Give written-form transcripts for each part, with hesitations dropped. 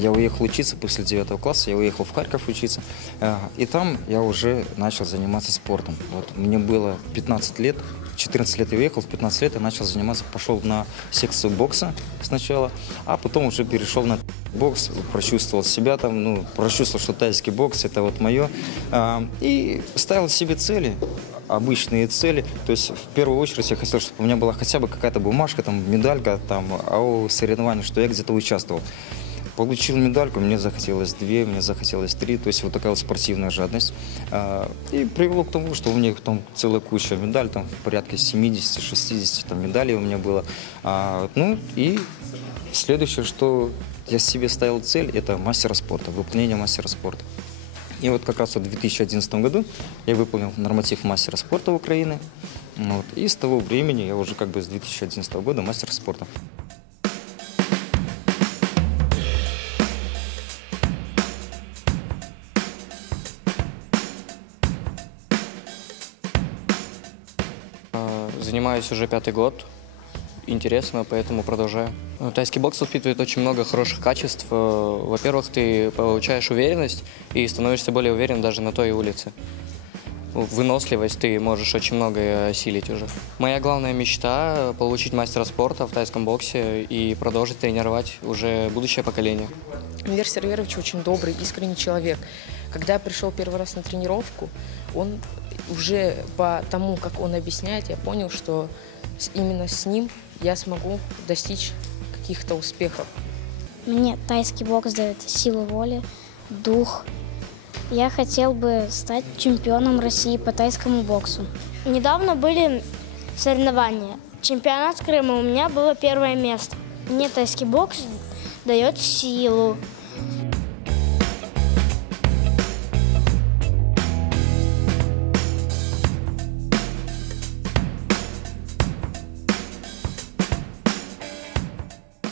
я уехал учиться после 9 класса, я уехал в Харьков учиться, и там я уже начал заниматься спортом. Вот, мне было 15 лет, 14 лет я уехал, в 15 лет я начал заниматься, пошел на секцию бокса сначала, а потом уже перешел на бокс, прочувствовал себя там, ну, прочувствовал, что тайский бокс это вот мое, и ставил себе цели. Обычные цели, то есть в первую очередь я хотел, чтобы у меня была хотя бы какая-то бумажка, там, медалька, там, о соревновании, что я где-то участвовал. Получил медальку, мне захотелось 2, мне захотелось 3, то есть вот такая вот спортивная жадность. И привело к тому, что у меня там целая куча медалей, там в порядке 70-60 там, медалей у меня было. Ну и следующее, что я себе ставил цель, это мастера спорта, выполнение мастера спорта. И вот как раз в 2011 году я выполнил норматив мастера спорта Украины. Вот, и с того времени я уже как бы с 2011 года мастер спорта. Занимаюсь уже 5-й год. Интересно, поэтому продолжаю. Тайский бокс воспитывает очень много хороших качеств. Во-первых, ты получаешь уверенность и становишься более уверен даже на той улице. Выносливость, ты можешь очень многое осилить уже. Моя главная мечта – получить мастера спорта в тайском боксе и продолжить тренировать уже будущее поколение. Мир Серверович очень добрый, искренний человек. Когда я пришел первый раз на тренировку, он уже по тому, как он объясняет, я понял, что именно с ним я смогу достичь каких-то успехов. Мне тайский бокс дает силу воли, дух. Я хотел бы стать чемпионом России по тайскому боксу. Недавно были соревнования. Чемпионат Крыма, у меня было 1-е место. Мне тайский бокс дает силу.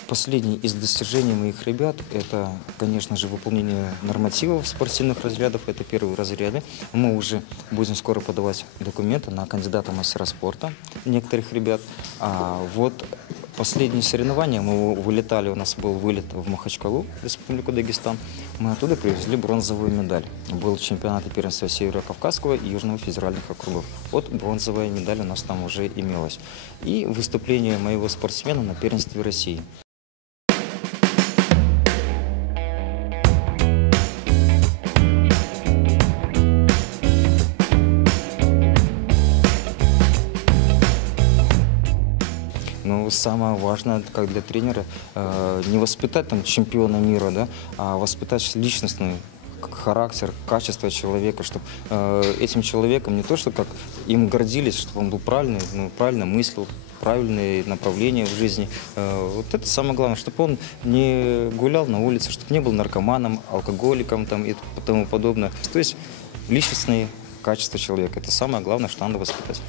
Последнее из достижений моих ребят – это, конечно же, выполнение нормативов спортивных разрядов. Это первые разряды. Мы уже будем скоро подавать документы на кандидата мастера спорта некоторых ребят. Вот последние соревнования мы вылетали, у нас был вылет в Махачкалу, Республику Дагестан. Мы оттуда привезли бронзовую медаль. Был чемпионат и первенство Северо-Кавказского и Южного федеральных округов. Вот бронзовая медаль у нас там уже имелась. И выступление моего спортсмена на первенстве России. Но самое важное, как для тренера, не воспитать там чемпиона мира, да, а воспитать личностный характер, качество человека, чтобы этим человеком не то, что как им гордились, чтобы он был правильный, правильно мыслил, правильные направления в жизни. Вот это самое главное, чтобы он не гулял на улице, чтобы не был наркоманом, алкоголиком там, и тому подобное. То есть личностные качества человека – это самое главное, что надо воспитать.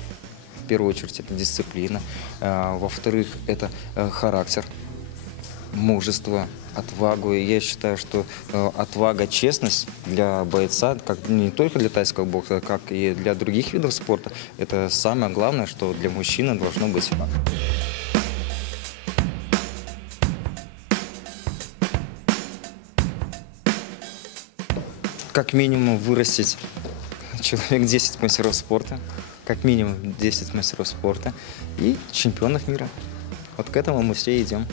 В первую очередь это дисциплина, во-вторых, это характер, мужество, отвагу. И я считаю, что отвага, честность для бойца, как не только для тайского бокса, как и для других видов спорта, это самое главное, что для мужчины должно быть. Как минимум вырастить человек 10 мастеров спорта, как минимум 10 мастеров спорта и чемпионов мира. Вот к этому мы все идем.